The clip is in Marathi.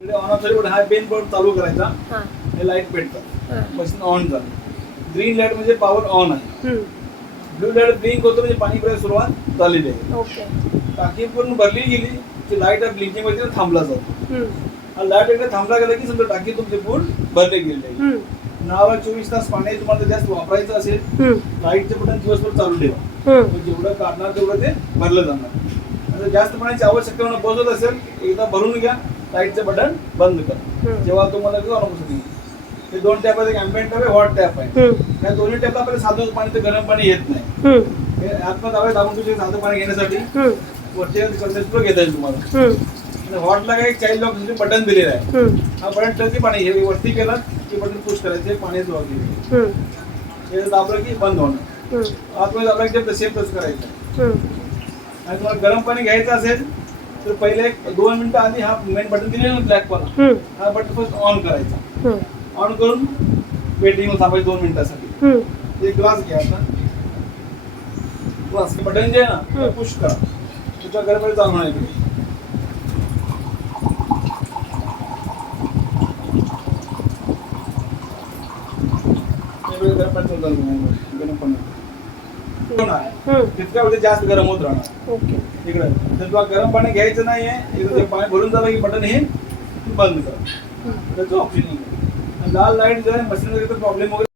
ऑन ऑफ साठी हा पेन बटन चालू करायचा, हां हे लाईट पेटतात, हां मशीन ऑन झालं. ग्रीन लाईट म्हणजे पॉवर ऑन आहे, हम्म, ब्लू लाईट ब्लिंक होतं म्हणजे पाणी भरायला सुरुवात झालेली आहे. ओके टाकी पूर्ण भरली गेली की लाईट ब्लिंकिंग मध्ये थांबला जातो. हम्म, हा लाईट एकदा थांबला गेला की समजा टाकी तुमची पूर्ण भरली गेली आहे. हम्म, नावा 24 तास पाणी तुम्हाला जास्त वापरायचं असेल, हम्म, लाईटचे बटन दिवसभर चालू ठेवा. हम्म, मग जेवढं काढणार तेवढं ते भरलं जाणार. जर जास्त पाण्याची आवश्यकता म्हणून पोहोचत असेल, एकदा भरून घ्या, लाईटचं बटन बंद करा. हम्म. जेव्हा तुम्हाला हे दोन टॅप आहेत, एक अँबिएंट टॅप आहे, हॉट टॅप आहे. हम्म, या दोन्ही टॅपला आपल्याला साधं पाणी तर गरम पाणी येत नाही. हम्म, हे आतमध्ये दाबा दाबून तुझे साधं पाणी घेण्यासाठी हम्म, वरचे कंडेन्सर घेता येईल तुम्हाला. हम्म, आणि हॉटला काही चाइल्ड लॉक बटन दिलेलं आहे. हम्म, हा बटन टच पाणी हे वरती केलं की बटन पुश करायचे, पाणी लॉक घेईल. हम्म, हे दाबलं की बंद होणार. हम्म, आतमध्ये दाबलं की सेम तसं करायचं. हम्म, आणि तुम्हाला गरम पाणी घ्यायचं असेल तर पहिले एक 2 मिनिटं आधी हा मेन बटन दिलेला ना ब्लॅक वाला, हम्म, हा बटन फर्स्ट ऑन करायचा. हम्म, ऑन करून वेटिंग थांबायचं 2 मिनिटासाठी. हम्म, एक ग्लास घ्या आता, ग्लास बटन जे आहे ना पुश करा, तुमच्या गरम चालू होणार इकडे. गरम पाणी चालू झालं, गरम पाणी हम्म, तितक्या वेळी जास्त गरम होत राहणार. ओके इकडे जर तुला गरम पाणी घ्यायचं नाहीये, इकडे ते पाणी भरून झालं की बटन हे बंद करा. त्याचं ऑप्शन लाल लाईट जर मशीन प्रॉब्लेम वगैरे